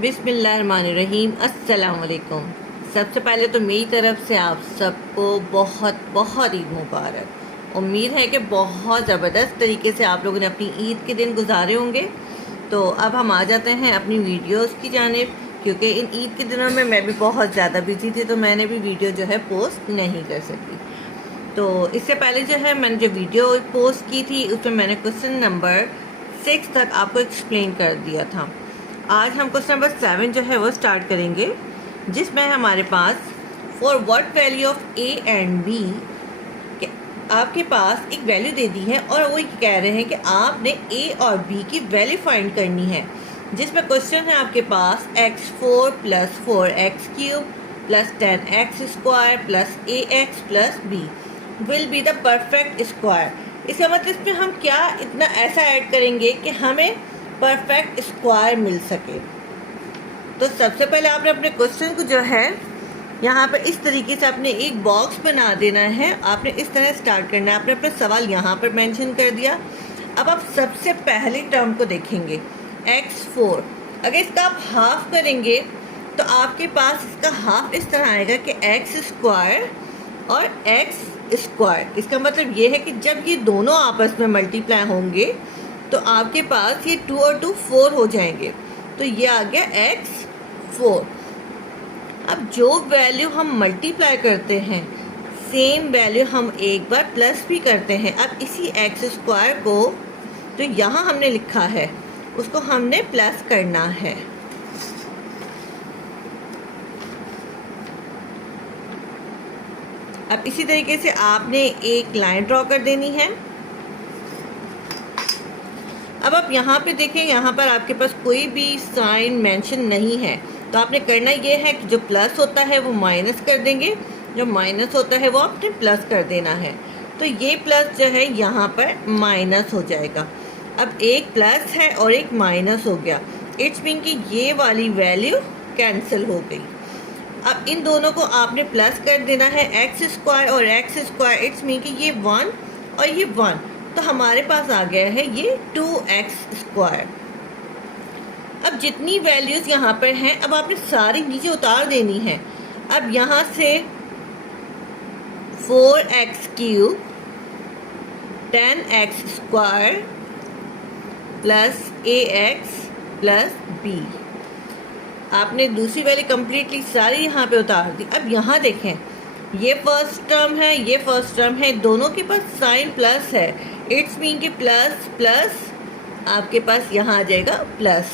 बिस्मिल्लाहिर्रहमानिर्रहीम। अस्सलाम वालेकुम। सबसे पहले तो मेरी तरफ से आप सबको बहुत बहुत ईद मुबारक। उम्मीद है कि बहुत ज़बरदस्त तरीके से आप लोगों ने अपनी ईद के दिन गुजारे होंगे। तो अब हम आ जाते हैं अपनी वीडियोस की जानिब, क्योंकि इन ईद के दिनों में मैं भी बहुत ज़्यादा बिजी थी, तो मैंने भी वीडियो जो है पोस्ट नहीं कर सकी। तो इससे पहले जो है मैंने जो वीडियो पोस्ट की थी उसमें मैंने क्वेश्चन नंबर 6 तक आपको एक्सप्लेन कर दिया था। आज हम क्वेश्चन नंबर 7 जो है वो स्टार्ट करेंगे, जिसमें हमारे पास for what value of a and b, आपके पास एक वैल्यू दे दी है और वो कह रहे हैं कि आपने ए और बी की वैल्यू फाइंड करनी है। जिसमें क्वेश्चन है आपके पास x4 + 4x³ + 10x² + ax + b will be the perfect square. इसका मतलब इसमें हम क्या इतना ऐसा ऐड करेंगे कि हमें परफेक्ट स्क्वायर मिल सके। तो सबसे पहले आपने अपने क्वेश्चन को जो है यहाँ पर इस तरीके से आपने एक बॉक्स बना देना है। आपने इस तरह स्टार्ट करना है। आपने अपना सवाल यहाँ पर मेंशन कर दिया। अब आप सबसे पहले टर्म को देखेंगे x4। अगर इसका आप हाफ करेंगे तो आपके पास इसका हाफ इस तरह आएगा कि x² और x²। इसका मतलब ये है कि जब ये दोनों आपस में मल्टीप्लाई होंगे तो आपके पास ये 2 और 2 4 हो जाएंगे। तो ये आ गया x4। अब जो वैल्यू हम मल्टीप्लाई करते हैं सेम वैल्यू हम एक बार प्लस भी करते हैं। अब इसी x² को तो यहाँ हमने लिखा है उसको हमने प्लस करना है। अब इसी तरीके से आपने एक लाइन ड्रॉ कर देनी है। अब आप यहाँ पे देखें, यहाँ पर आपके पास कोई भी साइन मेंशन नहीं है, तो आपने करना ये है कि जो प्लस होता है वो माइनस कर देंगे, जो माइनस होता है वो आपने प्लस कर देना है। तो ये प्लस जो है यहाँ पर माइनस हो जाएगा। अब एक प्लस है और एक माइनस हो गया, इट्स मीन कि ये वाली वैल्यू कैंसिल हो गई। अब इन दोनों को आपने प्लस कर देना है, x² और x², इट्स मीन कि ये 1 और ये 1, तो हमारे पास आ गया है ये 2x²। अब जितनी वैल्यूज़ यहाँ पर हैं अब आपने सारी नीचे उतार देनी है। अब यहाँ से 4x³ 10x² + ax + b, आपने दूसरी वैल्यू कम्प्लीटली सारी यहाँ पे उतार दी। अब यहाँ देखें, ये फर्स्ट टर्म है, ये फर्स्ट टर्म है, दोनों के पास साइन प्लस है, इट्स मीन कि प्लस प्लस आपके पास यहाँ आ जाएगा प्लस।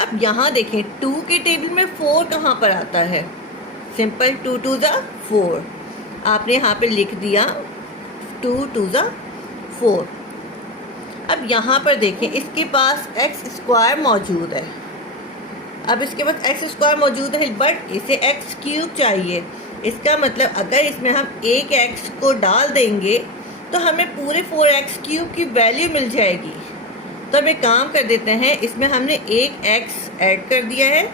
अब यहाँ देखें 2 के टेबल में 4 कहाँ पर आता है, सिंपल 2 2 ज़ा 4, आपने यहाँ पे लिख दिया 2 2 ज़ा 4। अब यहाँ पर देखें इसके पास x² मौजूद है। अब इसके पास x² मौजूद है बट इसे x³ चाहिए। इसका मतलब अगर इसमें हम एक x को डाल देंगे तो हमें पूरे 4x³ की वैल्यू मिल जाएगी। तो अब एक काम कर देते हैं, इसमें हमने एक x ऐड कर दिया है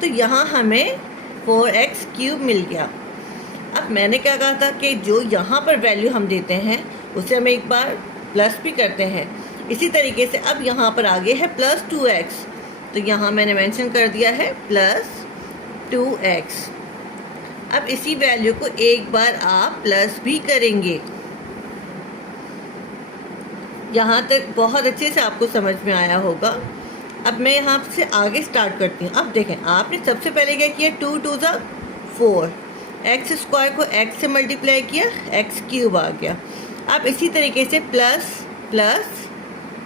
तो यहाँ हमें 4x³ मिल गया। अब मैंने क्या कहा था कि जो यहाँ पर वैल्यू हम देते हैं उसे हम एक बार प्लस भी करते हैं। इसी तरीके से अब यहाँ पर आगे है +2x, तो यहाँ मैंने मेंशन कर दिया है +2x। अब इसी वैल्यू को एक बार आप प्लस भी करेंगे। यहाँ तक बहुत अच्छे से आपको समझ में आया होगा। अब मैं यहाँ से आगे स्टार्ट करती हूँ। अब देखें, आपने सबसे पहले क्या किया, 2 2 ज़ा 4, x² को x से मल्टीप्लाई किया, x³ आ गया। अब इसी तरीके से प्लस प्लस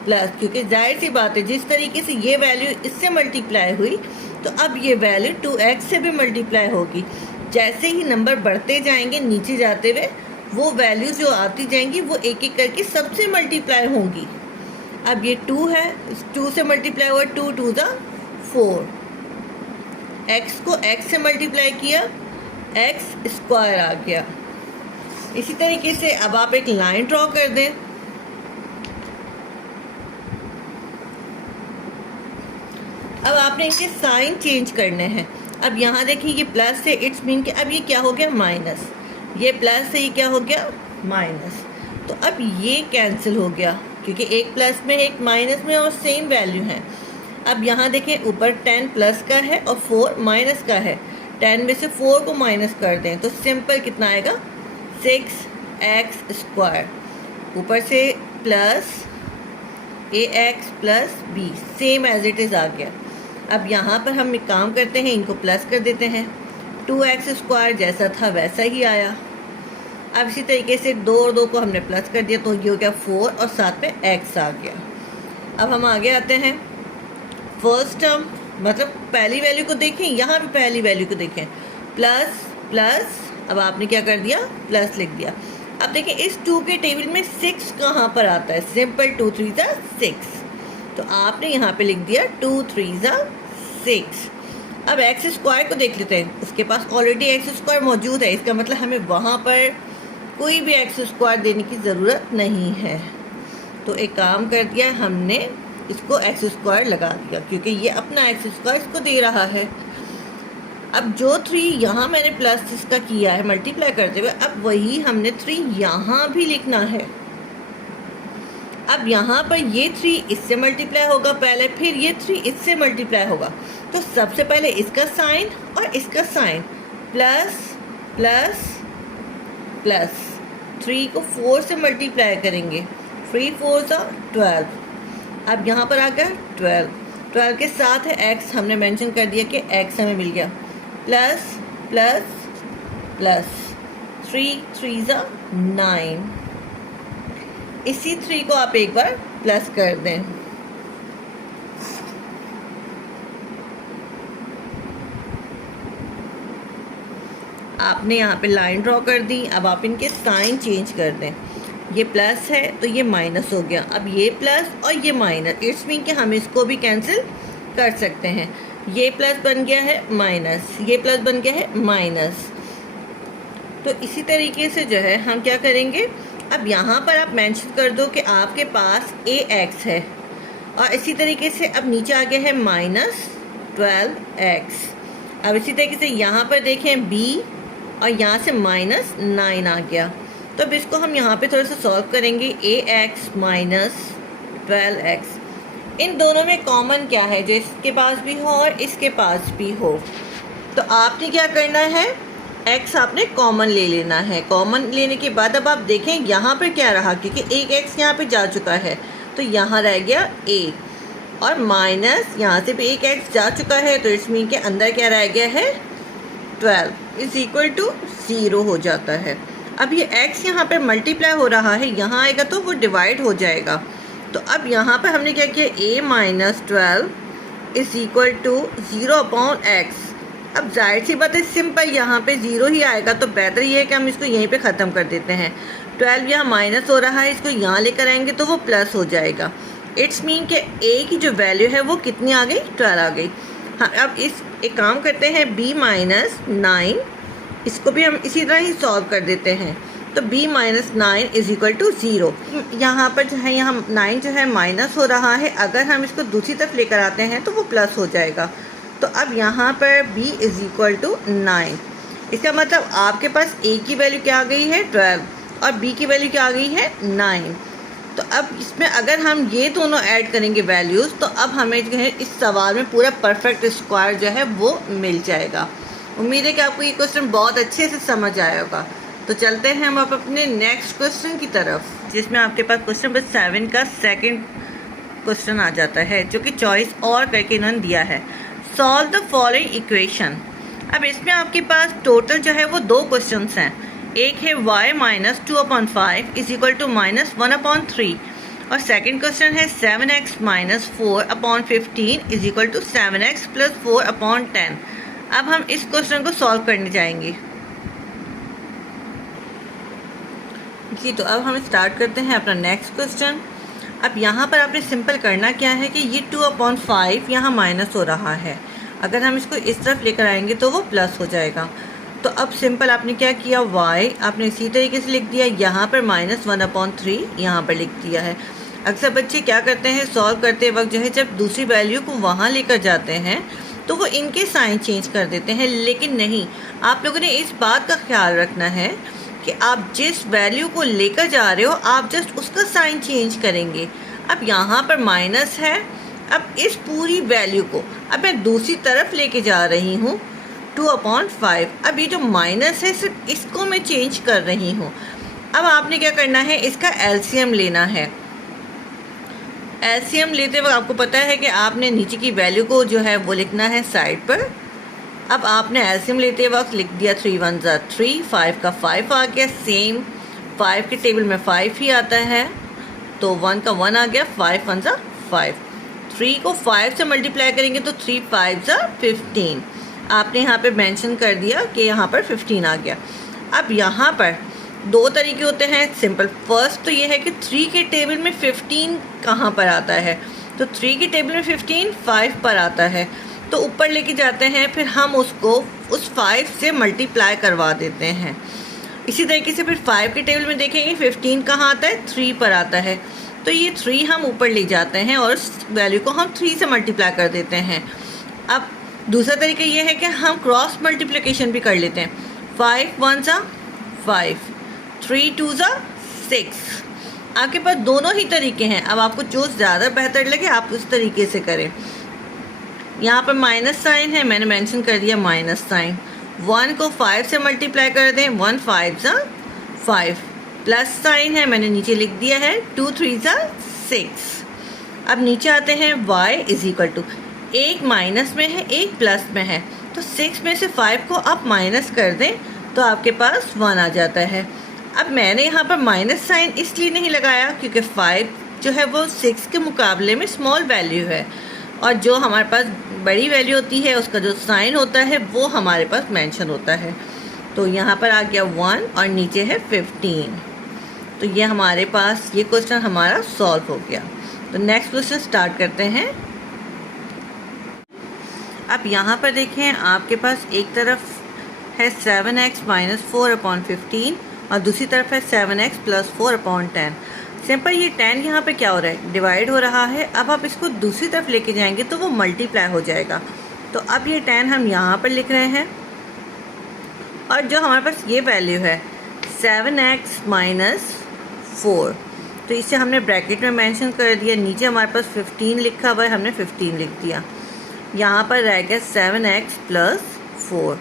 प्लस, क्योंकि जाहिर सी बात है जिस तरीके से ये वैल्यू इससे मल्टीप्लाई हुई तो अब ये वैल्यू 2x से भी मल्टीप्लाई होगी। जैसे ही नंबर बढ़ते जाएंगे नीचे जाते हुए वो वैल्यू जो आती जाएंगी वो एक एक करके सबसे मल्टीप्लाई होंगी। अब ये 2 है, इस 2 से मल्टीप्लाई हुआ, 2 2 ज़ा 4, x को x से मल्टीप्लाई किया, x² आ गया। इसी तरीके से अब आप एक लाइन ड्रॉ कर दें। अब आपने इनके साइन चेंज करने हैं। अब यहाँ देखिए ये प्लस है, इट्स मीन कि अब ये क्या हो गया माइनस, ये प्लस है, ये क्या हो गया माइनस। तो अब ये कैंसिल हो गया क्योंकि एक प्लस में एक माइनस में और सेम वैल्यू है। अब यहाँ देखें ऊपर 10 प्लस का है और 4 माइनस का है। 10 में से 4 को माइनस कर दें तो सिंपल कितना आएगा 6x²। ऊपर से plus ax plus b same as it is आ गया। अब यहाँ पर हम एक काम करते हैं, इनको प्लस कर देते हैं। 2x² जैसा था वैसा ही आया। अब इसी तरीके से 2 और 2 को हमने प्लस कर दिया तो ये हो गया 4 और साथ में x आ गया। अब हम आगे आते हैं फर्स्ट टर्म, मतलब पहली वैल्यू को देखें, यहाँ भी पहली वैल्यू को देखें, प्लस प्लस, अब आपने क्या कर दिया प्लस लिख दिया। अब देखें इस 2 के टेबल में 6 कहाँ पर आता है, सिंपल 2 3 ज़ा 6, तो आपने यहाँ पे लिख दिया 2 3 ज़ा 6। अब x² को देख लेते हैं, उसके पास ऑलरेडी x² मौजूद है, इसका मतलब हमें वहाँ पर कोई भी x² देने की ज़रूरत नहीं है। तो एक काम कर दिया हमने, इसको x² लगा दिया क्योंकि ये अपना x² इसको दे रहा है। अब जो 3 यहाँ मैंने प्लस इसका किया है मल्टीप्लाई करते हुए, अब वही हमने 3 यहाँ भी लिखना है। अब यहाँ पर ये 3 इससे मल्टीप्लाई होगा पहले, फिर ये 3 इससे मल्टीप्लाई होगा। तो सबसे पहले इसका साइन और इसका साइन, प्लस प्लस प्लस, 3 को 4 से मल्टीप्लाई करेंगे, 3 4 ज़ा 12। अब यहाँ पर आ गया 12 के साथ है x, हमने मेंशन कर दिया कि x हमें मिल गया, प्लस प्लस प्लस, 3 3 ज़ा 9। इसी 3 को आप एक बार प्लस कर दें। आपने यहाँ पे लाइन ड्रॉ कर दी। अब आप इनके साइन चेंज कर दें, ये प्लस है तो ये माइनस हो गया, अब ये प्लस और ये माइनस, इट्स मीन कि हम इसको भी कैंसिल कर सकते हैं। ये प्लस बन गया है माइनस, ये प्लस बन गया है माइनस। तो इसी तरीके से जो है हम क्या करेंगे, अब यहाँ पर आप मेंशन कर दो कि आपके पास ax है, और इसी तरीके से अब नीचे आ गया है -12x। अब इसी तरीके से यहाँ पर देखें b, और यहाँ से -9 आ गया। तो अब इसको हम यहाँ पे थोड़ा सा सॉल्व करेंगे, ax -12x। इन दोनों में कॉमन क्या है, जो इसके पास भी हो और इसके पास भी हो। तो आपने क्या करना है, x आपने कॉमन ले लेना है। कॉमन लेने के बाद अब आप देखें यहाँ पर क्या रहा, क्योंकि एक x यहाँ पे जा चुका है तो यहाँ रह गया a, और माइनस यहाँ से भी एक x जा चुका है, तो इट्स मीन के अंदर क्या रह गया है 12 = 0 हो जाता है। अब ये x यहाँ पर मल्टीप्लाई हो रहा है, यहाँ आएगा तो वो डिवाइड हो जाएगा। तो अब यहाँ पर हमने क्या किया, a -12 = 0/x। अब जाहिर सी बात है, सिंपल यहाँ पे 0 ही आएगा, तो बेहतर ये है कि हम इसको यहीं पे ख़त्म कर देते हैं। 12 यहाँ माइनस हो रहा है, इसको यहाँ लेकर आएंगे तो वो प्लस हो जाएगा। इट्स मीन कि a की जो वैल्यू है वो कितनी आ गई, 12 आ गई। हाँ, अब एक काम करते हैं, b -9, इसको भी हम इसी तरह ही सॉल्व कर देते हैं। तो b -9 = 0। यहाँ पर जो है, यहाँ 9 जो है माइनस हो रहा है, अगर हम इसको दूसरी तरफ लेकर आते हैं तो वो प्लस हो जाएगा। तो अब यहाँ पर b = 9, इसका मतलब आपके पास a की वैल्यू क्या आ गई है 12, और b की वैल्यू क्या आ गई है 9। तो अब इसमें अगर हम ये दोनों ऐड करेंगे वैल्यूज़, तो अब हमें जो है इस सवाल में पूरा परफेक्ट स्क्वायर जो है वो मिल जाएगा। उम्मीद है कि आपको ये क्वेश्चन बहुत अच्छे से समझ आया होगा। तो चलते हैं हम अब अपने नेक्स्ट क्वेश्चन की तरफ, जिसमें आपके पास क्वेश्चन नंबर 7 का सेकंड क्वेश्चन आ जाता है, जो कि चॉइस और करके इन्होंने दिया है। Solve the following equation. अब इसमें आपके पास टोटल जो है वो 2 क्वेश्चंस हैं। एक है y -2/5 = -1/3, और सेकंड क्वेश्चन है 7x -4/15 = 7x + 4/10। अब हम इस क्वेश्चन को सॉल्व करने जाएंगे जी। तो अब हम स्टार्ट करते हैं अपना नेक्स्ट क्वेश्चन। अब यहाँ पर आपने सिंपल करना क्या है कि ये 2/5 यहाँ माइनस हो रहा है, अगर हम इसको इस तरफ लेकर आएंगे तो वो प्लस हो जाएगा। तो अब सिंपल आपने क्या किया, y आपने इसी तरीके से लिख दिया, यहाँ पर -1/3 यहाँ पर लिख दिया है। अक्सर बच्चे क्या करते हैं, सॉल्व करते वक्त जो है जब दूसरी वैल्यू को वहाँ लेकर जाते हैं तो वो इनके साइन चेंज कर देते हैं, लेकिन नहीं, आप लोगों ने इस बात का ख्याल रखना है कि आप जिस वैल्यू को लेकर जा रहे हो आप जस्ट उसका साइन चेंज करेंगे। अब यहाँ पर माइनस है, अब इस पूरी वैल्यू को अब मैं दूसरी तरफ लेके जा रही हूँ 2/5। अब ये जो माइनस है सिर्फ इसको मैं चेंज कर रही हूँ। अब आपने क्या करना है, इसका एलसीएम लेना है। एलसीएम लेते वक्त आपको पता है कि आपने नीचे की वैल्यू को जो है वो लिखना है साइड पर। अब आपने एलसीएम लेते वक्त लिख दिया 3 1 3, 5 का 5 आ गया, सेम 5 के टेबल में 5 ही आता है तो 1 का 1 आ गया, 5 1 5। 3 को 5 से मल्टीप्लाई करेंगे तो 3 5 15। आपने यहाँ पे मेंशन कर दिया कि यहाँ पर 15 आ गया। अब यहाँ पर दो तरीके होते हैं सिंपल। फर्स्ट तो ये है कि 3 के टेबल में 15 कहाँ पर आता है, तो 3 के टेबल में 15 5 पर आता है, तो ऊपर लेके जाते हैं, फिर हम उसको उस 5 से मल्टीप्लाई करवा देते हैं। इसी तरीके से फिर 5 के टेबल में देखेंगे 15 कहाँ आता है, 3 पर आता है, तो ये 3 हम ऊपर ले जाते हैं और उस वैल्यू को हम 3 से मल्टीप्लाई कर देते हैं। अब दूसरा तरीका ये है कि हम क्रॉस मल्टीप्लिकेशन भी कर लेते हैं। 5 1 5, 3 2 6। आपके पास दोनों ही तरीके हैं। अब आपको जो ज़्यादा बेहतर लगे आप उस तरीके से करें। यहाँ पर माइनस साइन है, मैंने मेंशन कर दिया माइनस साइन। 1 को 5 से मल्टीप्लाई कर दें, 1 5 5। प्लस साइन है, मैंने नीचे लिख दिया है 2 3 6। अब नीचे आते हैं y इज इक्वल टू, एक माइनस में है एक प्लस में है, तो 6 में से 5 को आप माइनस कर दें तो आपके पास 1 आ जाता है। अब मैंने यहाँ पर माइनस साइन इसलिए नहीं लगाया क्योंकि 5 जो है वो 6 के मुकाबले में स्मॉल वैल्यू है, और जो हमारे पास बड़ी वैल्यू होती है उसका जो साइन होता है वो हमारे पास मेंशन होता है। तो यहाँ पर आ गया 1 और नीचे है 15। तो ये हमारे पास ये क्वेश्चन हमारा सॉल्व हो गया। तो नेक्स्ट क्वेश्चन स्टार्ट करते हैं। अब यहाँ पर देखें, आपके पास एक तरफ है 7x - 4/15 और दूसरी तरफ है 7x + 4/10। सिंपल ये 10 यहाँ पे क्या हो रहा है, डिवाइड हो रहा है। अब आप इसको दूसरी तरफ लेके जाएंगे तो वो मल्टीप्लाई हो जाएगा। तो अब ये 10 हम यहाँ पर लिख रहे हैं, और जो हमारे पास ये वैल्यू है 7x - 4, तो इसे हमने ब्रैकेट में मेंशन कर दिया। नीचे हमारे पास 15 लिखा हुआ है, हमने 15 लिख दिया। यहाँ पर रह गया 7x + 4।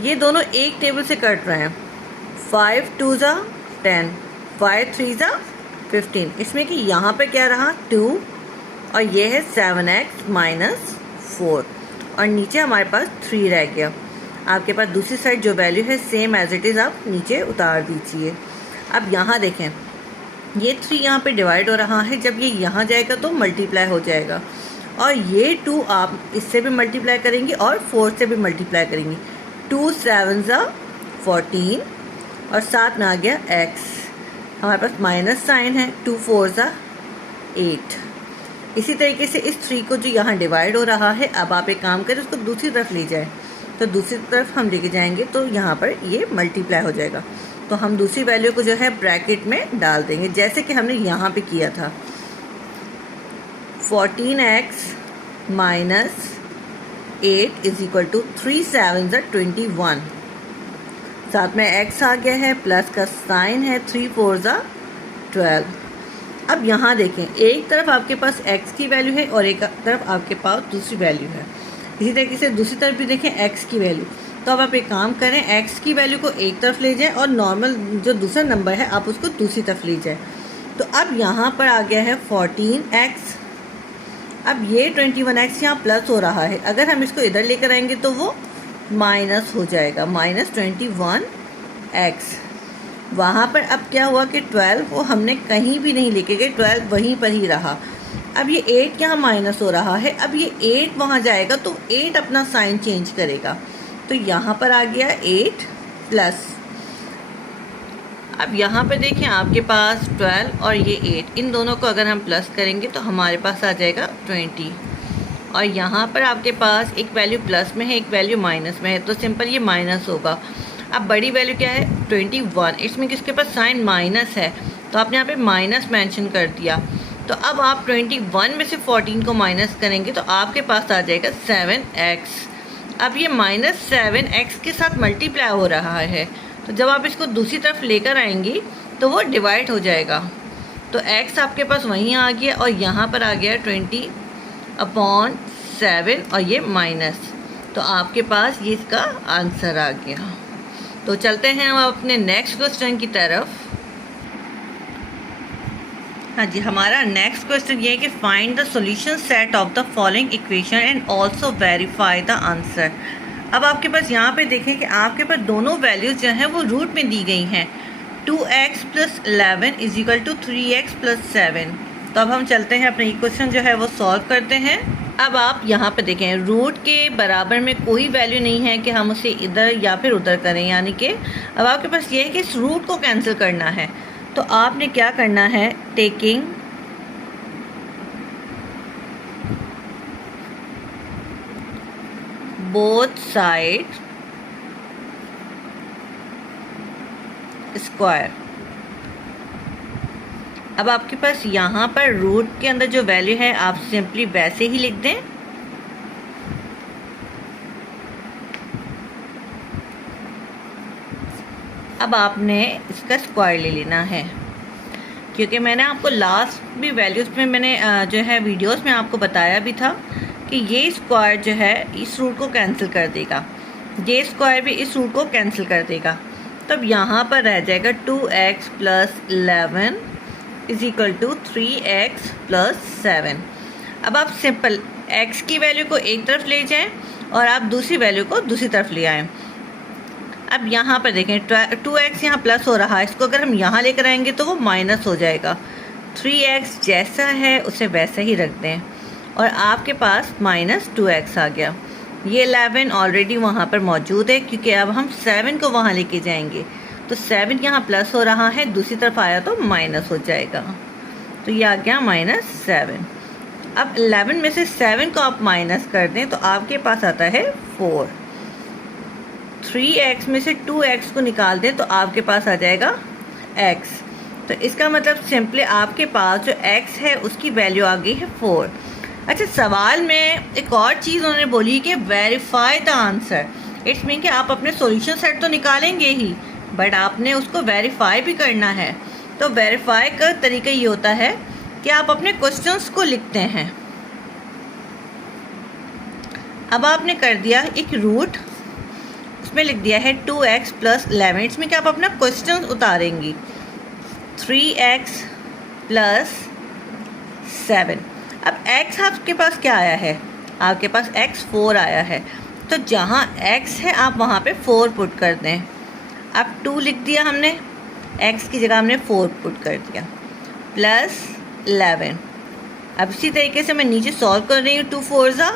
ये दोनों एक टेबल से कट रहे हैं। 5 2 10, 5 3 15। इसमें कि यहाँ पे क्या रहा 2, और ये है 7x - 4, और नीचे हमारे पास 3 रह गया। आपके पास दूसरी साइड जो वैल्यू है सेम एज इट इज़ आप नीचे उतार दीजिए। अब यहाँ देखें, ये 3 यहाँ पे डिवाइड हो रहा है, जब ये यहाँ जाएगा तो मल्टीप्लाई हो जाएगा, और ये 2 आप इससे भी मल्टीप्लाई करेंगी और 4 से भी मल्टीप्लाई करेंगी। 2 7 14, और साथ में आ गया x। हमारे पास माइनस साइन है, 2 4 8। इसी तरीके से इस 3 को जो यहाँ डिवाइड हो रहा है, अब आप एक काम करें उसको दूसरी तरफ ले जाएं, तो दूसरी तरफ हम लेके जाएंगे तो यहाँ पर ये मल्टीप्लाई हो जाएगा। तो हम दूसरी वैल्यू को जो है ब्रैकेट में डाल देंगे, जैसे कि हमने यहाँ पे किया था। 14x - 8 is equal to 3 7 21। साथ में x आ गया है, प्लस का साइन है, 3 4 12। अब यहाँ देखें, एक तरफ आपके पास x की वैल्यू है और एक तरफ आपके पास दूसरी वैल्यू है। इसी तरीके से दूसरी तरफ भी देखें x की वैल्यू। तो अब आप एक काम करें, x की वैल्यू को एक तरफ ले जाएं और नॉर्मल जो दूसरा नंबर है आप उसको दूसरी तरफ ले जाएं। तो अब यहाँ पर आ गया है 14x। अब ये 21x यहाँ प्लस हो रहा है, अगर हम इसको इधर लेकर आएंगे तो वो माइनस हो जाएगा, -21x। वहाँ पर अब क्या हुआ कि 12 को हमने कहीं भी नहीं लेके गए, 12 वहीं पर ही रहा। अब ये 8 यहाँ माइनस हो रहा है, अब ये 8 वहाँ जाएगा तो 8 अपना साइन चेंज करेगा, तो यहाँ पर आ गया 8 प्लस। अब यहाँ पर देखें, आपके पास 12 और ये 8, इन दोनों को अगर हम प्लस करेंगे तो हमारे पास आ जाएगा 20। और यहाँ पर आपके पास एक वैल्यू प्लस में है, एक वैल्यू माइनस में है, तो सिंपल ये माइनस होगा। अब बड़ी वैल्यू क्या है 21, इसमें किसके पास साइन माइनस है, तो आपने यहाँ पे माइनस मेंशन कर दिया। तो अब आप 21 में से 14 को माइनस करेंगे तो आपके पास आ जाएगा 7x। अब ये -7x के साथ मल्टीप्लाई हो रहा है, तो जब आप इसको दूसरी तरफ लेकर आएंगी तो वो डिवाइड हो जाएगा। तो x आपके पास वहीं आ गया और यहाँ पर आ गया अपॉन 7 और ये माइनस, तो आपके पास ये इसका आंसर आ गया। तो चलते हैं हम अपने नेक्स्ट क्वेश्चन की तरफ। हाँ जी, हमारा नेक्स्ट क्वेश्चन ये है कि find the solution set of the following equation and also verify the answer. अब आपके पास यहाँ पे देखें कि आपके पास दोनों वैल्यूज़ जो हैं वो रूट में दी गई हैं। 2x + 11 = 3x + 7। तो अब हम चलते हैं अपने इक्वेशन जो है वो सॉल्व करते हैं। अब आप यहाँ पे देखें रूट के बराबर में कोई वैल्यू नहीं है कि हम उसे इधर या फिर उधर करें, यानी कि अब आपके पास ये है कि इस रूट को कैंसिल करना है। तो आपने क्या करना है, टेकिंग बोथ साइड स्क्वायर। अब आपके पास यहाँ पर रूट के अंदर जो वैल्यू है आप सिंपली वैसे ही लिख दें। अब आपने इसका स्क्वायर ले लेना है, क्योंकि मैंने आपको लास्ट भी वैल्यूज़ में मैंने जो है वीडियोस में आपको बताया भी था कि ये स्क्वायर जो है इस रूट को कैंसिल कर देगा, ये स्क्वायर भी इस रूट को कैंसिल कर देगा। तब यहाँ पर रह जाएगा 2x + 11 = 3x + 7। अब आप सिंपल x की वैल्यू को एक तरफ ले जाएं और आप दूसरी वैल्यू को दूसरी तरफ ले आएँ। अब यहाँ पर देखें 2x यहाँ प्लस हो रहा है, इसको अगर हम यहाँ लेकर आएंगे तो वो माइनस हो जाएगा। 3x जैसा है उसे वैसा ही रख दें और आपके पास -2x आ गया। ये 11 ऑलरेडी वहाँ पर मौजूद है, क्योंकि अब हम 7 को वहाँ लेके जाएंगे तो 7 यहाँ प्लस हो रहा है, दूसरी तरफ आया तो माइनस हो जाएगा। तो ये आ गया -7। अब 11 में से 7 को आप माइनस कर दें तो आपके पास आता है 4। 3x में से 2x को निकाल दें तो आपके पास आ जाएगा x। तो इसका मतलब सिंपली आपके पास जो x है उसकी वैल्यू आ गई है 4। अच्छा, सवाल में एक और चीज़ उन्होंने बोली कि verify the answer. It's mean कि आप अपने सॉल्यूशन सेट तो निकालेंगे ही, बट आपने उसको वेरीफाई भी करना है। तो वेरीफाई का तरीका ये होता है कि आप अपने क्वेश्चंस को लिखते हैं। अब आपने कर दिया एक रूट, उसमें लिख दिया है 2x + 11। इसमें क्या आप अपना क्वेश्चन उतारेंगी 3x + 7। अब x आपके पास क्या आया है, आपके पास x 4 आया है, तो जहाँ x है आप वहाँ पे 4 पुट कर दें। अब 2 लिख दिया हमने, x की जगह हमने 4 पुट कर दिया + 11। अब इसी तरीके से मैं नीचे सॉल्व कर रही हूँ। 2 4 =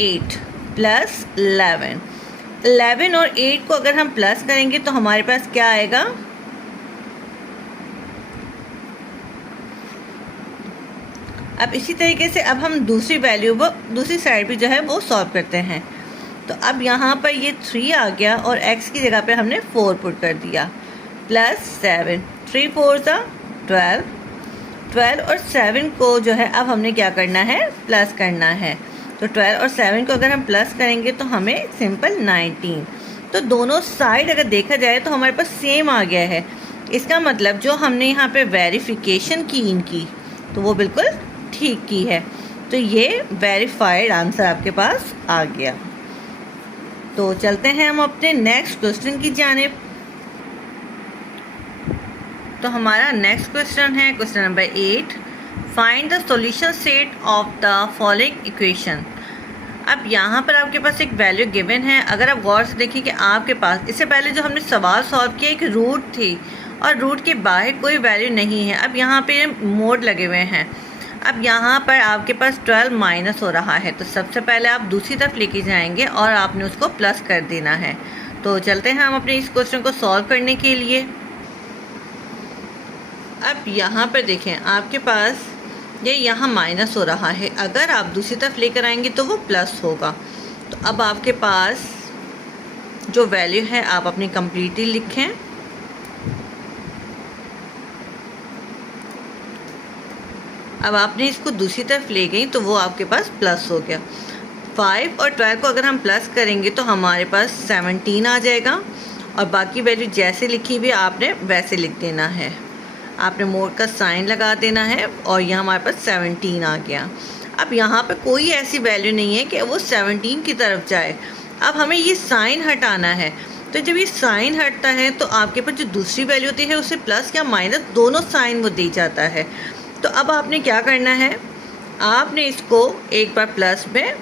8 + 11। 11 और 8 को अगर हम प्लस करेंगे तो हमारे पास क्या आएगा, अब इसी तरीके से अब हम दूसरी वैल्यू वो दूसरी साइड भी जो है वो सॉल्व करते हैं। तो अब यहाँ पर ये 3 आ गया और x की जगह पे हमने 4 पुट कर दिया +7। 3 4 = 12। 12 और 7 को जो है अब हमने क्या करना है, प्लस करना है। तो 12 और 7 को अगर हम प्लस करेंगे तो हमें सिंपल 19। तो दोनों साइड अगर देखा जाए तो हमारे पास सेम आ गया है। इसका मतलब जो हमने यहाँ पे वेरिफिकेशन की इनकी, तो वो बिल्कुल ठीक की है। तो ये वेरीफाइड आंसर आपके पास आ गया। तो चलते हैं हम अपने नेक्स्ट क्वेश्चन की जानिब। तो हमारा नेक्स्ट क्वेश्चन है question number 8। Find the solution set of the following equation. अब यहाँ पर आपके पास एक वैल्यू गिवन है। अगर आप गौर से देखिए कि आपके पास इससे पहले जो हमने सवाल सॉल्व किया एक रूट थी और रूट के बाहर कोई वैल्यू नहीं है। अब यहाँ पे मोड लगे हुए हैं। अब यहाँ पर आपके पास 12 माइनस हो रहा है, तो सबसे पहले आप दूसरी तरफ लेके जाएंगे और आपने उसको प्लस कर देना है। तो चलते हैं हम अपने इस क्वेश्चन को सॉल्व करने के लिए। अब यहाँ पर देखें आपके पास ये यहाँ माइनस हो रहा है, अगर आप दूसरी तरफ लेकर आएंगे तो वो प्लस होगा। तो अब आपके पास जो वैल्यू है आप अपनी कंप्लीटली लिखें। अब आपने इसको दूसरी तरफ ले गई तो वो आपके पास प्लस हो गया। 5 और 12 को अगर हम प्लस करेंगे तो हमारे पास 17 आ जाएगा और बाकी वैल्यू जैसे लिखी हुई आपने वैसे लिख देना है। आपने मोड का साइन लगा देना है और यहाँ हमारे पास 17 आ गया। अब यहाँ पे कोई ऐसी वैल्यू नहीं है कि वो 17 की तरफ जाए। अब हमें ये साइन हटाना है, तो जब ये साइन हटता है तो आपके पास जो दूसरी वैल्यू होती है उसे प्लस या माइनस दोनों साइन वो दे जाता है। तो अब आपने क्या करना है, आपने इसको एक बार प्लस में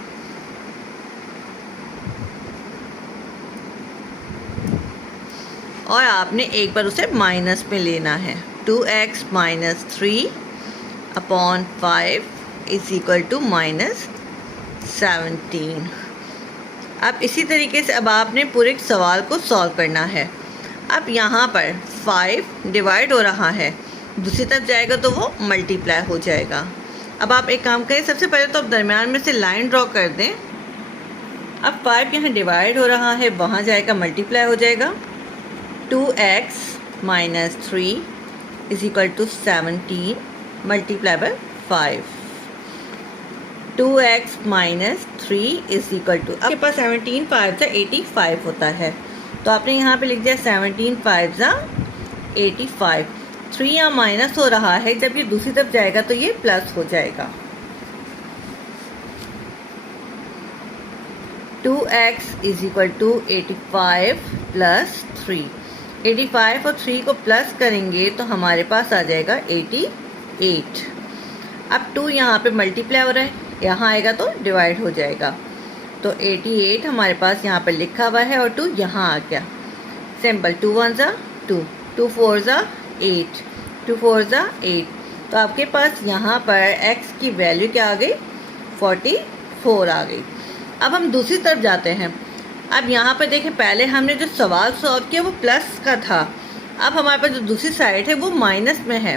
और आपने एक बार उसे माइनस में लेना है। 2x minus 3 upon 5 is equal to minus 17। अब इसी तरीके से अब आपने पूरे सवाल को सॉल्व करना है। अब यहाँ पर 5 डिवाइड हो रहा है, दूसरी तरफ जाएगा तो वो मल्टीप्लाई हो जाएगा। अब आप एक काम करें, सबसे पहले तो आप दरमियान में से लाइन ड्रॉ कर दें। अब 5 यहाँ डिवाइड हो रहा है, वहाँ जाएगा मल्टीप्लाई हो जाएगा। 2x minus 3 is equal to 17 multiply by 5। 2x minus 3 is equal to, आपके पास 17 5 जा 85 होता है, तो आपने यहाँ पे लिख दिया 17 5 जा 85। 3 यहाँ माइनस हो रहा है, जब ये दूसरी तरफ जाएगा तो ये प्लस हो जाएगा। 2x is equal to 85 plus 3। 85 और 3 को प्लस करेंगे तो हमारे पास आ जाएगा 88। अब 2 यहाँ पे मल्टीप्लाई हो रहा है, यहाँ आएगा तो डिवाइड हो जाएगा, तो 88 हमारे पास यहाँ पर लिखा हुआ है और 2 यहाँ आ गया। सिंपल, 2 1 जा 2, 2 4 जा 8, 2 4 जा 8। तो आपके पास यहाँ पर x की वैल्यू क्या आ गई, 44 आ गई। अब हम दूसरी तरफ जाते हैं। अब यहाँ पर देखें, पहले हमने जो सवाल सॉल्व किया वो प्लस का था, अब हमारे पास जो दूसरी साइड है वो माइनस में है।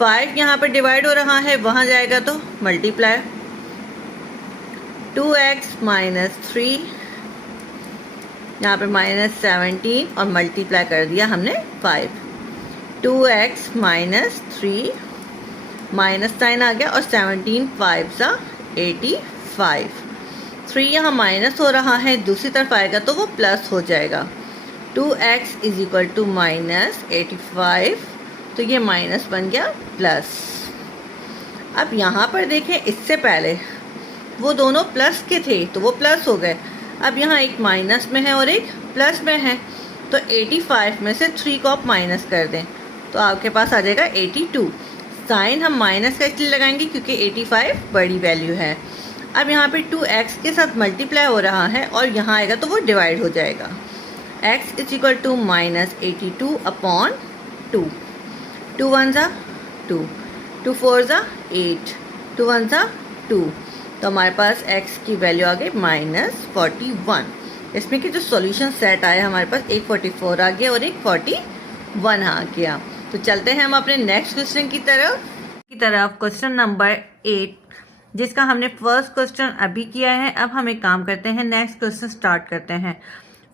5 यहाँ पर डिवाइड हो रहा है, वहाँ जाएगा तो मल्टीप्लाई। 2x माइनस 3, यहाँ पर माइनस 17 और मल्टीप्लाई कर दिया हमने 5। 2x माइनस 3 माइनस साइन आ गया और 17 5 सा 85। 3 यहाँ माइनस हो रहा है, दूसरी तरफ आएगा तो वो प्लस हो जाएगा। 2x is equal to minus 85, तो ये माइनस बन गया प्लस। अब यहाँ पर देखें, इससे पहले वो दोनों प्लस के थे तो वो प्लस हो गए, अब यहाँ एक माइनस में है और एक प्लस में है, तो 85 में से 3 को आप माइनस कर दें तो आपके पास आ जाएगा 82। साइन हम माइनस का इसलिए लगाएंगे क्योंकि 85 बड़ी वैल्यू है। अब यहाँ पे 2x के साथ मल्टीप्लाई हो रहा है और यहाँ आएगा तो वो डिवाइड हो जाएगा। x is equal to minus 82 upon 2। 2 1 जा 2, 2 4 जा 8, 2 1 जा 2, तो हमारे पास x की वैल्यू आ गई माइनस 41। इसमें कि जो सॉल्यूशन सेट आया हमारे पास एक 44 आ गया और एक 41 आ गया। तो चलते हैं हम अपने नेक्स्ट क्वेश्चन की तरफ। क्वेश्चन नंबर 8, जिसका हमने फर्स्ट क्वेश्चन अभी किया है। अब हम एक काम करते हैं, नेक्स्ट क्वेश्चन स्टार्ट करते हैं।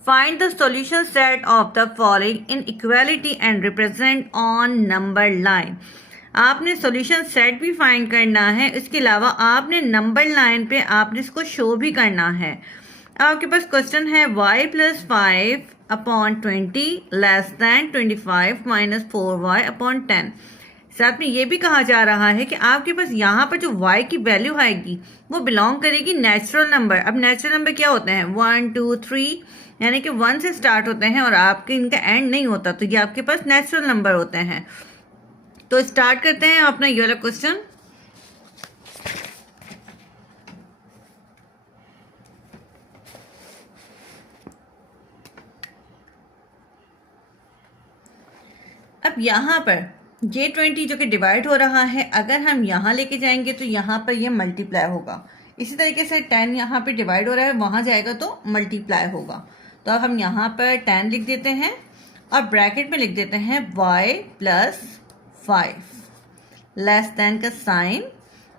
Find the solution set of the following in equality and represent on number line. आपने सॉल्यूशन सेट भी फाइंड करना है, इसके अलावा आपने नंबर लाइन पे आपने इसको शो भी करना है। आपके पास क्वेश्चन है y plus 5 upon 20 less than 25 minus 4y upon 10। साथ में ये भी कहा जा रहा है कि आपके पास यहाँ पर जो y की वैल्यू आएगी वो बिलोंग करेगी नेचुरल नंबर। अब नेचुरल नंबर क्या होते हैं, 1 2 3, यानी कि 1 से स्टार्ट होते हैं और आपके इनका एंड नहीं होता, तो ये आपके पास नेचुरल नंबर होते हैं। तो स्टार्ट करते हैं अपना ये वाला क्वेश्चन। अब यहाँ पर ये 20 जो कि डिवाइड हो रहा है, अगर हम यहाँ लेके जाएंगे तो यहाँ पर ये मल्टीप्लाई होगा। इसी तरीके से 10 यहाँ पे डिवाइड हो रहा है, वहाँ जाएगा तो मल्टीप्लाई होगा। तो अब हम यहाँ पर 10 लिख देते हैं और ब्रैकेट में लिख देते हैं y प्लस 5 लेस देन का साइन।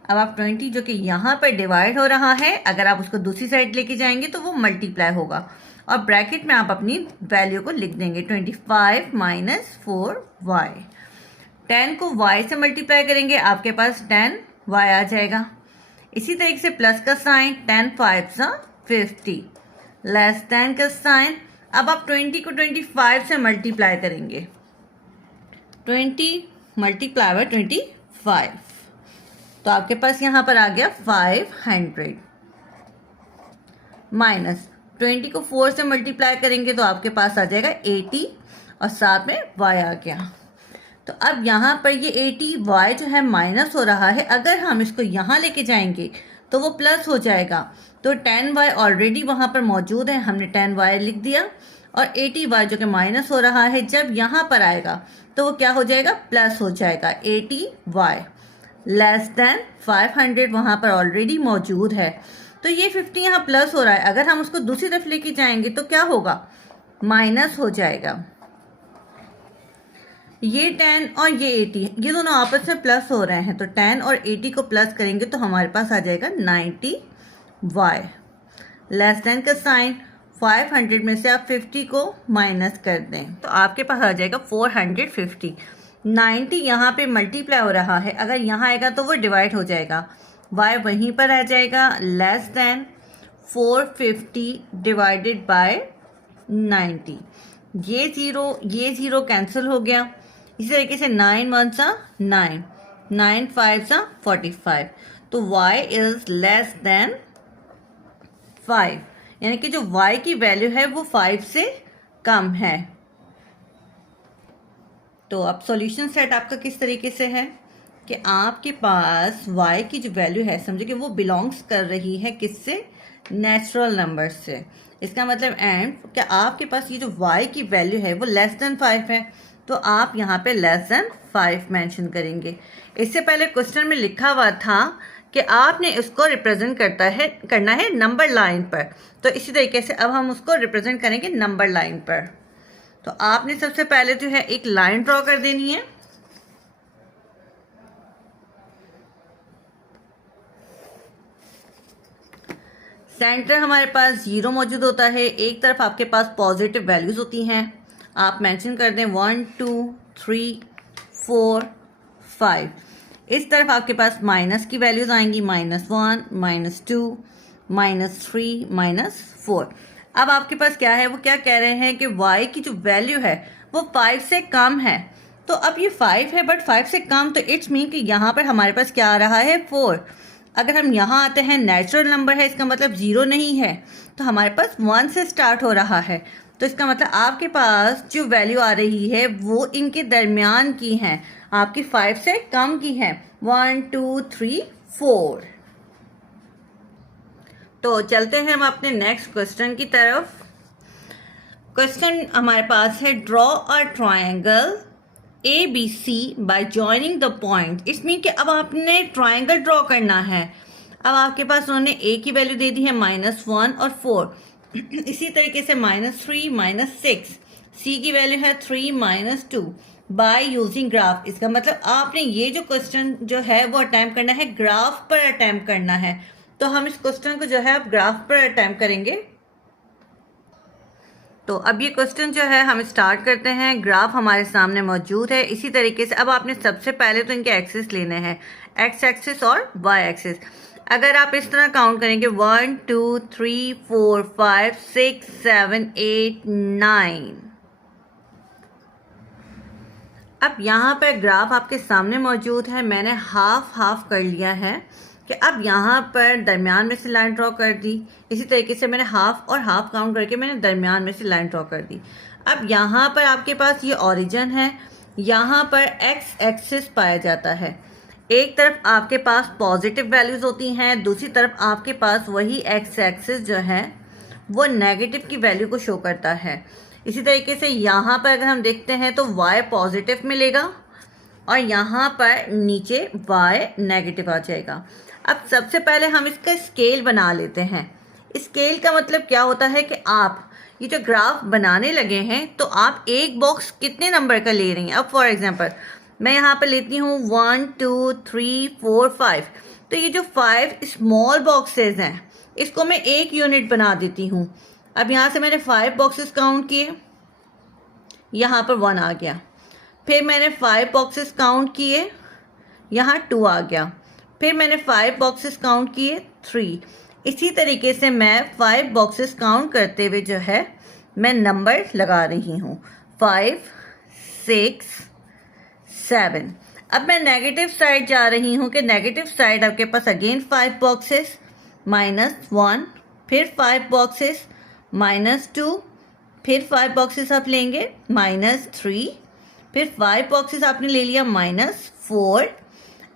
अब आप 20 जो कि यहाँ पर डिवाइड हो रहा है, अगर आप उसको दूसरी साइड लेके जाएंगे तो वो मल्टीप्लाई होगा और ब्रैकेट में आप अपनी वैल्यू को लिख देंगे 25 माइनस 4y। 10 को y से मल्टीप्लाई करेंगे, आपके पास 10y आ जाएगा। इसी तरीके से प्लस का साइन, 10 5 सा 50 लेस देन का साइन। अब आप 20 को 25 से मल्टीप्लाई करेंगे, 20 मल्टीप्लाई बाय 25। तो आपके पास यहाँ पर आ गया 500 माइनस 20 को 4 से मल्टीप्लाई करेंगे तो आपके पास आ जाएगा 80 और साथ में y आ गया। तो अब यहाँ पर ये 80y जो है माइनस हो रहा है, अगर हम इसको यहाँ लेके जाएंगे तो वो प्लस हो जाएगा। तो 10y ऑलरेडी वहाँ पर मौजूद है, हमने 10y लिख दिया, और 80y जो कि माइनस हो रहा है जब यहाँ पर आएगा तो वो क्या हो जाएगा, प्लस हो जाएगा। 80y लेस देन 500 वहाँ पर ऑलरेडी मौजूद है, तो ये 50 यहाँ प्लस हो रहा है, अगर हम उसको दूसरी तरफ लेके जाएंगे तो क्या होगा, माइनस हो जाएगा। ये 10 और ये 80 ये दोनों आपस में प्लस हो रहे हैं, तो 10 और 80 को प्लस करेंगे तो हमारे पास आ जाएगा 90y। लेस देन का साइन, 500 में से आप 50 को माइनस कर दें तो आपके पास आ जाएगा 450। 90 यहाँ पे मल्टीप्लाई हो रहा है, अगर यहाँ आएगा तो वो डिवाइड हो जाएगा, y वहीं पर आ जाएगा। लेस देन 450 डिवाइडेड बाय 90, ये ज़ीरो कैंसिल हो गया। इसी तरीके से 9 1 सा 9, 9 5 सा 45, तो y इज लेस देन 5, यानी कि जो y की वैल्यू है वो 5 से कम है। तो अब सॉल्यूशन सेट आपका किस तरीके से है कि आपके पास y की जो वैल्यू है, समझो कि वो बिलोंग्स कर रही है किससे, नेचुरल नंबर से। इसका मतलब एंड क्या आपके पास ये जो y की वैल्यू है वो लेस देन 5 है, तो आप यहाँ पे लेस देन 5 मेंशन करेंगे। इससे पहले क्वेश्चन में लिखा हुआ था कि आपने इसको रिप्रेजेंट करना है नंबर लाइन पर, तो इसी तरीके से अब हम उसको रिप्रेजेंट करेंगे नंबर लाइन पर। तो आपने सबसे पहले जो है एक लाइन ड्रॉ कर देनी है, सेंटर हमारे पास 0 मौजूद होता है, एक तरफ आपके पास पॉजिटिव वैल्यूज होती हैं, आप मेंशन कर दें 1 2 3 4 5। इस तरफ आपके पास माइनस की वैल्यूज आएंगी, -1 -2 -3 -4। अब आपके पास क्या है, वो क्या कह रहे हैं कि y की जो वैल्यू है वो 5 से कम है। तो अब ये 5 है बट 5 से कम, तो इट्स मीन कि यहाँ पर हमारे पास क्या आ रहा है, 4। अगर हम यहाँ आते हैं, नेचुरल नंबर है, इसका मतलब 0 नहीं है, तो हमारे पास 1 से स्टार्ट हो रहा है, तो इसका मतलब आपके पास जो वैल्यू आ रही है वो इनके दरमियान की है, आपकी 5 से कम की है, 1 2 3 4। तो चलते हैं हम अपने नेक्स्ट क्वेश्चन की तरफ। क्वेश्चन हमारे पास है, draw a triangle ABC bye joining the point. इसमें कि अब आपने ट्रायंगल ड्रॉ करना है। अब आपके पास उन्होंने A की वैल्यू दे दी है -1 और 4, इसी तरीके से -3 -6, C की वैल्यू है 3 -2 बाय यूजिंग ग्राफ। इसका मतलब आपने ये जो क्वेश्चन जो है वो अटैम्प्ट करना है, ग्राफ पर अटैम्प्ट करना है। तो हम इस क्वेश्चन को जो है अब ग्राफ पर अटैम्प्ट करेंगे। तो अब ये क्वेश्चन जो है हम स्टार्ट करते हैं। ग्राफ हमारे सामने मौजूद है। इसी तरीके से अब आपने सबसे पहले तो इनके एक्सिस लेने हैं, एक्स एक्सिस और वाई एक्सिस। अगर आप इस तरह काउंट करेंगे 1 2 3 4 5 6 7 8 9। अब यहाँ पर ग्राफ आपके सामने मौजूद है। मैंने हाफ हाफ कर लिया है कि अब यहाँ पर दरमियान में से लाइन ड्रॉ कर दी। इसी तरीके से मैंने हाफ और हाफ काउंट करके मैंने दरमियान में से लाइन ड्रॉ कर दी। अब यहाँ पर आपके पास ये ओरिजिन है, यहाँ पर एक्स एक्सिस पाया जाता है। एक तरफ आपके पास पॉजिटिव वैल्यूज़ होती हैं, दूसरी तरफ आपके पास वही एक्स एक्सिस जो है वो नेगेटिव की वैल्यू को शो करता है। इसी तरीके से यहाँ पर अगर हम देखते हैं तो y पॉजिटिव मिलेगा और यहाँ पर नीचे y नेगेटिव आ जाएगा। अब सबसे पहले हम इसका स्केल बना लेते हैं। स्केल का मतलब क्या होता है कि आप ये जो ग्राफ बनाने लगे हैं तो आप एक बॉक्स कितने नंबर का ले रही हैं। अब फॉर एग्जांपल मैं यहाँ पर लेती हूँ 1 2 3 4 5। तो ये जो 5 स्मॉल बॉक्सेस हैं इसको मैं एक यूनिट बना देती हूँ। अब यहाँ से मैंने 5 बॉक्सेस काउंट किए, यहाँ पर 1 आ गया। फिर मैंने 5 बॉक्सेस काउंट किए, यहाँ 2 आ गया। फिर मैंने 5 बॉक्सेस काउंट किए, 3। इसी तरीके से मैं 5 बॉक्सेस काउंट करते हुए जो है मैं नंबर लगा रही हूँ 5 6 7। अब मैं नेगेटिव साइड जा रही हूँ कि नेगेटिव साइड आपके पास अगेन 5 बॉक्सेस, -1, फिर 5 बॉक्सेस, -2, फिर 5 बॉक्सेस आप लेंगे, -3, फिर 5 बॉक्सेस आपने ले लिया, -4।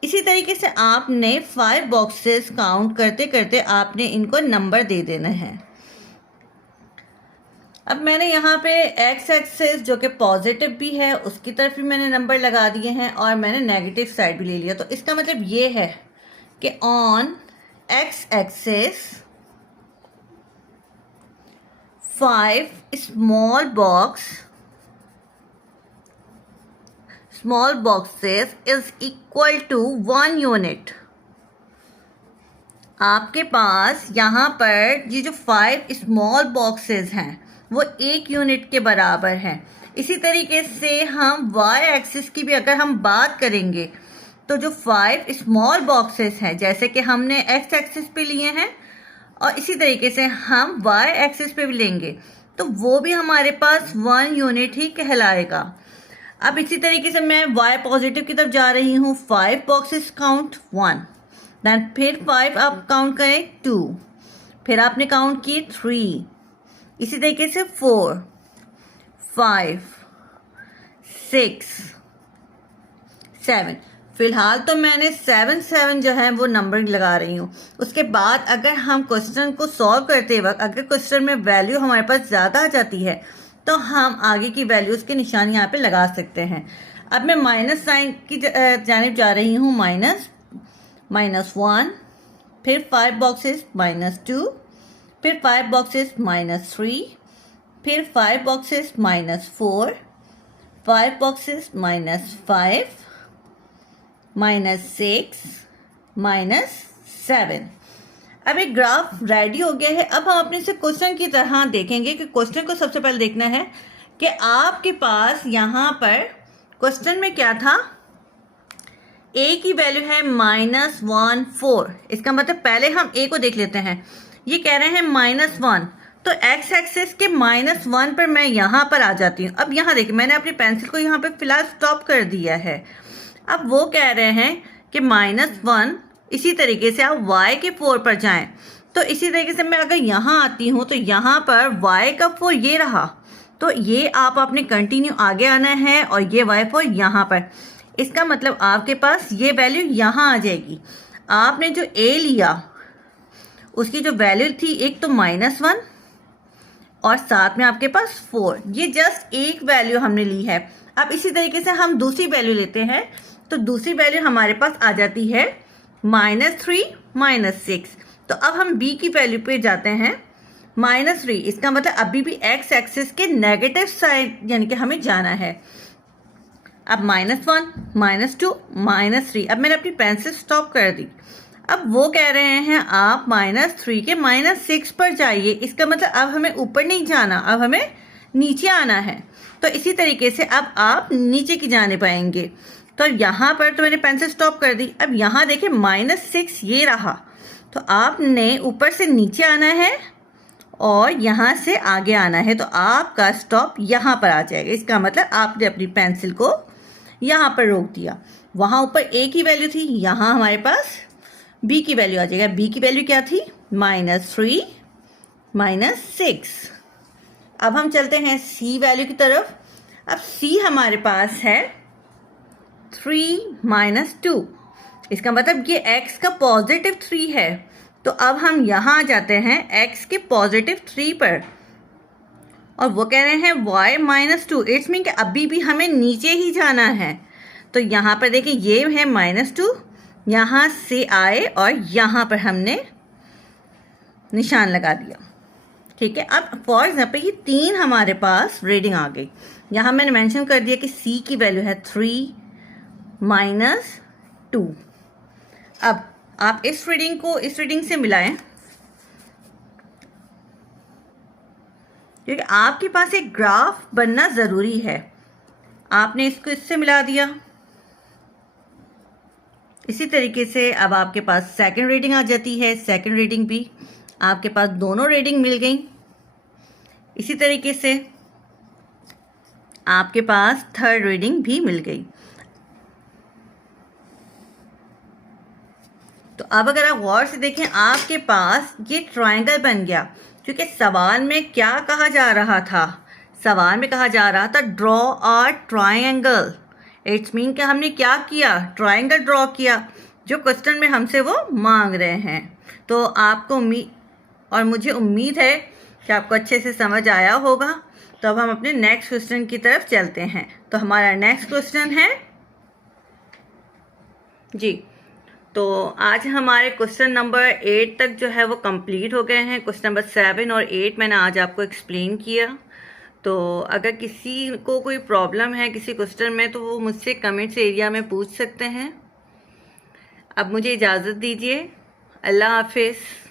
इसी तरीके से आपने 5 बॉक्सेस काउंट करते करते आपने इनको नंबर दे देना है। अब मैंने यहाँ पे एक्स एक्सेस जो कि पॉजिटिव भी है उसकी तरफ भी मैंने नंबर लगा दिए हैं और मैंने नेगेटिव साइड भी ले लिया। तो इसका मतलब ये है कि on x axis 5 small boxes is equal to 1 unit. आपके पास यहाँ पर ये जो 5 स्मॉल बॉक्सेस हैं वो 1 यूनिट के बराबर हैं। इसी तरीके से हम y एक्सिस की भी अगर हम बात करेंगे तो जो 5 स्मॉल बॉक्सेस हैं जैसे कि हमने x एक्सिस पे लिए हैं और इसी तरीके से हम y एक्सिस पे भी लेंगे तो वो भी हमारे पास 1 यूनिट ही कहलाएगा। अब इसी तरीके से मैं y पॉजिटिव की तरफ जा रही हूँ, 5 बॉक्सेस काउंट 1, दैन फिर 5 आप काउंट करें 2, फिर आपने काउंट की 3, इसी तरीके से 4, 5, 6, 7। फिलहाल तो मैंने 7 जो है वो नंबर लगा रही हूँ। उसके बाद अगर हम क्वेश्चन को सॉल्व करते वक्त अगर क्वेश्चन में वैल्यू हमारे पास ज़्यादा आ जाती है तो हम आगे की वैल्यूज़ के निशान यहाँ पे लगा सकते हैं। अब मैं माइनस साइन की जानिब जा रही हूँ, -1, फिर 5 बॉक्सेस, -2, फिर 5 बॉक्सेस, -3, फिर 5 बॉक्सेस, -4, 5 बॉक्सेस, -5, -6, -7। अब एक ग्राफ रेडी हो गया है। अब हम अपने से क्वेश्चन की तरह देखेंगे कि क्वेश्चन को सबसे पहले देखना है कि आपके पास यहाँ पर क्वेश्चन में क्या था। a की वैल्यू है -14। इसका मतलब पहले हम a को देख लेते हैं। ये कह रहे हैं -1, तो x एक्सिस के -1 पर मैं यहाँ पर आ जाती हूँ। अब यहाँ देखिए मैंने अपनी पेंसिल को यहाँ पे फिलहाल स्टॉप कर दिया है। अब वो कह रहे हैं कि -1, इसी तरीके से आप y के 4 पर जाएं। तो इसी तरीके से मैं अगर यहाँ आती हूँ तो यहाँ पर y का 4 ये रहा, तो ये आप आपने कंटिन्यू आगे आना है और ये y4 यहाँ पर। इसका मतलब आपके पास ये वैल्यू यहाँ आ जाएगी। आपने जो a लिया उसकी जो वैल्यू थी एक तो -1 और साथ में आपके पास 4, ये जस्ट एक वैल्यू हमने ली है। अब इसी तरीके से हम दूसरी वैल्यू लेते हैं तो दूसरी वैल्यू हमारे पास आ जाती है -3, -6। तो अब हम b की वैल्यू पे जाते हैं, -3। इसका मतलब अभी भी x एक्सिस के नेगेटिव साइड यानी कि हमें जाना है। अब -1, -2, -3। अब मैंने अपनी पेंसिल स्टॉप कर दी। अब वो कह रहे हैं आप -3 के -6 पर जाइए। इसका मतलब अब हमें ऊपर नहीं जाना, अब हमें नीचे आना है। तो इसी तरीके से अब आप नीचे की जानिब आएंगे। तो यहाँ पर तो मैंने पेंसिल स्टॉप कर दी। अब यहाँ देखिए -6 ये रहा, तो आपने ऊपर से नीचे आना है और यहाँ से आगे आना है। तो आपका स्टॉप यहाँ पर आ जाएगा। इसका मतलब आपने अपनी पेंसिल को यहाँ पर रोक दिया। वहाँ ऊपर a की वैल्यू थी, यहाँ हमारे पास b की वैल्यू आ जाएगा। b की वैल्यू क्या थी? -3, -6। अब हम चलते हैं c वैल्यू की तरफ। अब c हमारे पास है 3, -2। इसका मतलब ये x का पॉजिटिव 3 है। तो अब हम यहाँ आ जाते हैं x के पॉजिटिव 3 पर और वो कह रहे हैं y -2। इट्स मीन कि अभी भी हमें नीचे ही जाना है। तो यहाँ पर देखिए ये है -2, यहाँ से आए और यहाँ पर हमने निशान लगा दिया। ठीक है। अब फॉर एग्जाम्पल ये 3 हमारे पास रीडिंग आ गई। यहाँ मैंने मेंशन कर दिया कि c की वैल्यू है 3, -2। अब आप इस रीडिंग को इस रीडिंग से मिलाएं, क्योंकि आपके पास एक ग्राफ बनना ज़रूरी है। आपने इसको इससे मिला दिया। इसी तरीके से अब आपके पास सेकंड रीडिंग आ जाती है। सेकंड रीडिंग भी आपके पास दोनों रीडिंग मिल गई। इसी तरीके से आपके पास थर्ड रीडिंग भी मिल गई। तो अब अगर आप गौर से देखें, आपके पास ये ट्रायंगल बन गया, क्योंकि सवाल में क्या कहा जा रहा था? सवाल में कहा जा रहा था draw a triangle. It's mean कि हमने क्या किया? ट्रायंगल ड्रॉ किया, जो क्वेश्चन में हमसे वो मांग रहे हैं। तो आपको और मुझे उम्मीद है कि आपको अच्छे से समझ आया होगा। तो अब हम अपने नेक्स्ट क्वेश्चन की तरफ चलते हैं। तो हमारा नेक्स्ट क्वेश्चन है जी, तो आज हमारे क्वेश्चन नंबर 8 तक जो है वो कंप्लीट हो गए हैं। क्वेश्चन नंबर 7 और 8 मैंने आज आपको एक्सप्लेन किया। तो अगर किसी को कोई प्रॉब्लम है किसी क्वेश्चन में, तो वो मुझसे कमेंट्स एरिया में पूछ सकते हैं। अब मुझे इजाज़त दीजिए। अल्लाह हाफिज़।